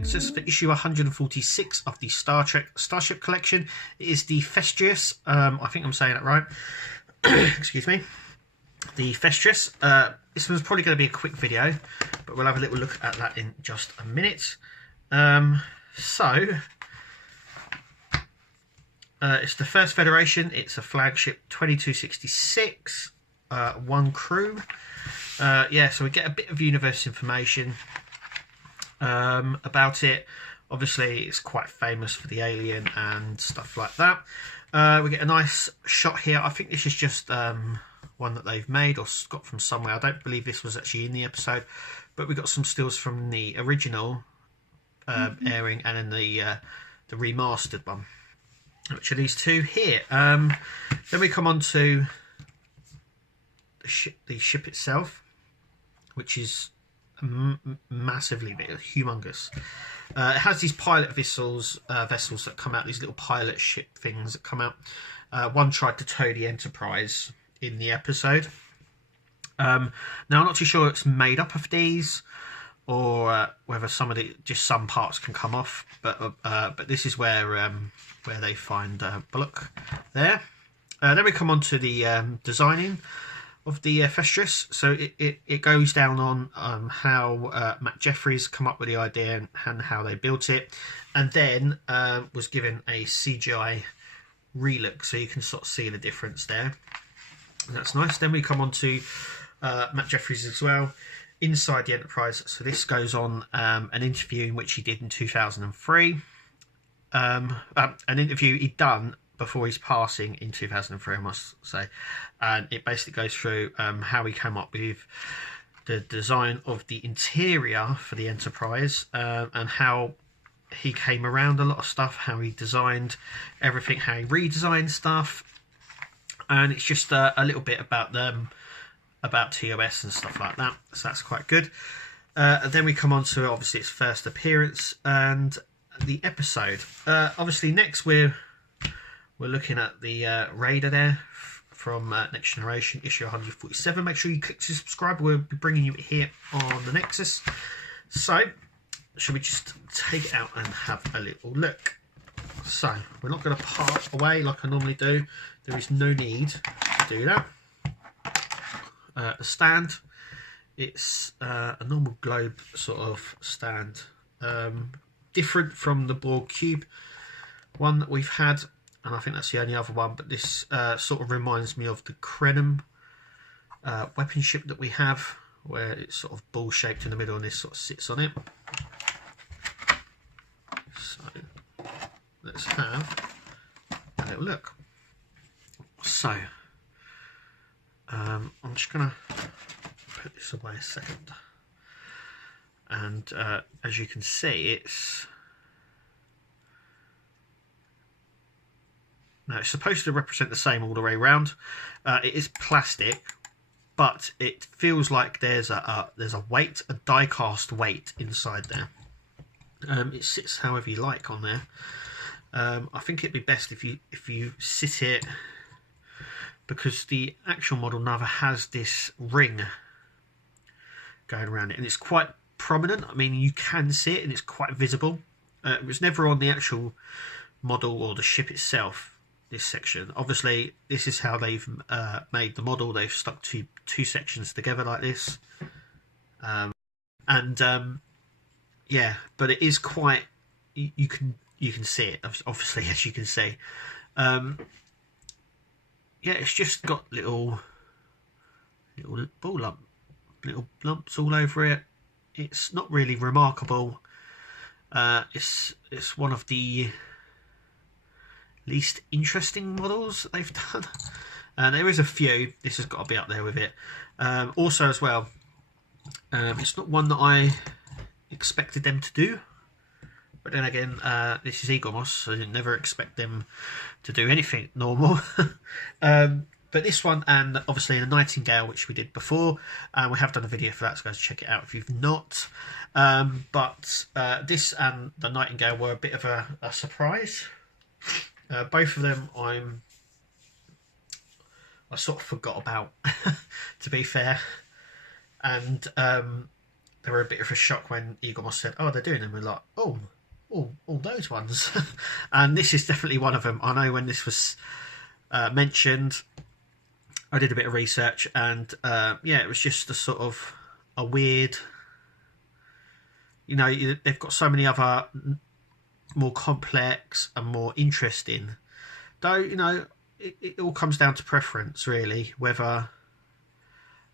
Nexus for issue 146 of the Star Trek Starship collection. It is the Fesarius. I think I'm saying it right. Excuse me. The Fesarius. This one's probably going to be a quick video, but we'll have a little look at that in just a minute. It's the first Federation. It's a flagship 2266, one crew. Yeah, so we get a bit of universe information about it. Obviously, it's quite famous for the alien and stuff like that. We get a nice shot here. I think this is just one that they've made or got from somewhere. I don't believe this was actually in the episode, but we got some stills from the original airing and in the remastered one, which are these two here. Then we come on to the ship itself, which is massively big, humongous. It has these pilot vessels that come out, these little pilot ship things that come out. One tried to tow the Enterprise in the episode. Now I'm not too sure it's made up of these or whether just some parts can come off, but this is where they find Bullock there. Then we come on to the designing of the Fesarius. So it goes down on how Matt Jeffries come up with the idea and how they built it, and then was given a CGI relook, so you can sort of see the difference there. And that's nice. Then we come on to Matt Jeffries as well, inside the Enterprise. So this goes on an interview in which he did in 2003. An interview he'd done before his passing in 2003, I must say. And it basically goes through how he came up with the design of the interior for the Enterprise, and how he came around a lot of stuff, how he designed everything, how he redesigned stuff. And it's just a little bit about them, about TOS and stuff like that. So that's quite good. And then we come on to, obviously, its first appearance and the episode. Obviously, next we're looking at the Raider there from Next Generation, issue 147. Make sure you click to subscribe. We'll be bringing you here on the Nexus. So, shall we just take it out and have a little look? So, we're not going to part away like I normally do. There is no need to do that. The stand, it's a normal globe sort of stand. Different from the Borg cube one that we've had, and I think that's the only other one, but this sort of reminds me of the Krenum weapon ship that we have, where it's sort of ball shaped in the middle and this sort of sits on it. So let's have a little look. So I'm just gonna put this away a second, and as you can see, it's supposed to represent the same all the way around. It is plastic, but it feels like there's a weight, a die-cast weight inside there. It sits however you like on there. I think it'd be best if you sit it, because the actual model never has this ring going around it, and it's quite prominent. I mean, you can see it and it's quite visible. It was never on the actual model or the ship itself, this section. Obviously, this is how they've made the model. They've stuck two sections together like this. Yeah, but it is quite, you can see it, obviously, as you can see. Yeah, it's just got little lumps all over it. It's not really remarkable. It's one of the least interesting models that they've done. And there is a few. This has got to be up there with it. Also, as well, it's not one that I expected them to do. But then again, this is Egomos, so I didn't never expect them to do anything normal. But this one, and obviously the Nightingale, which we did before, we have done a video for that, so go check it out if you've not. But this and the Nightingale were a bit of a surprise. Both of them I sort of forgot about, to be fair. And they were a bit of a shock when Igor Moss said, "Oh, they're doing them." We're like, "Oh, all those ones," and this is definitely one of them. I know when this was mentioned, I did a bit of research, and yeah, it was just a sort of a weird. You know, they've got so many other more complex and more interesting. Though, you know, it all comes down to preference, really. Whether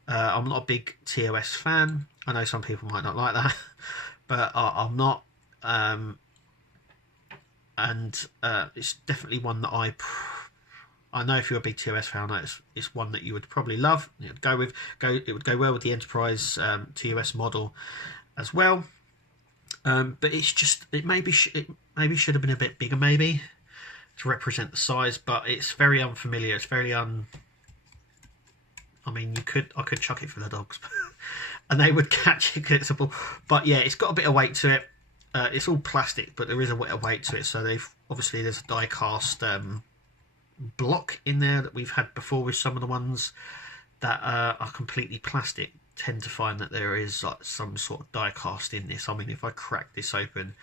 I'm not a big TOS fan. I know some people might not like that, but I'm not. And it's definitely one that I know if you're a big TOS fan, it's one that you would probably love. It would go well with the Enterprise TOS model as well. But it's just it maybe should have been a bit bigger, maybe, to represent the size. But it's very unfamiliar. It's very I mean, I could chuck it for the dogs, and they would catch it. Collectible. But yeah, it's got a bit of weight to it. It's all plastic, but there is a bit of weight to it. So there's a die cast block in there that we've had before with some of the ones that are completely plastic. Tend to find that there is like some sort of die cast in this. I mean, if I crack this open,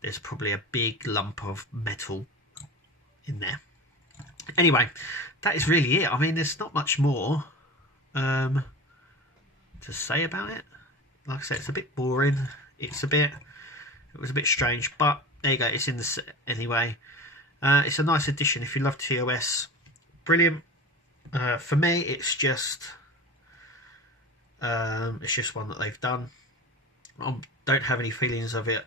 there's probably a big lump of metal in there. Anyway, that is really it. I mean, there's not much more to say about it. Like I said, it's a bit boring. It was a bit strange, but there you go. It's in the set anyway. It's a nice addition if you love TOS. Brilliant. For me, it's just one that they've done. I don't have any feelings of it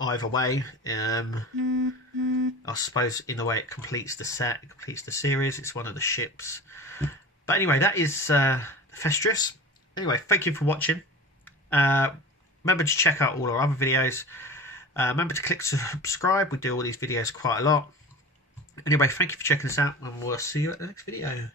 either way. I suppose in a way it completes the set, it completes the series. It's one of the ships. But anyway, that is the Fesarius. Anyway, thank you for watching. Remember to check out all our other videos. Remember to click subscribe. We do all these videos quite a lot. Anyway, thank you for checking us out, and we'll see you at the next video.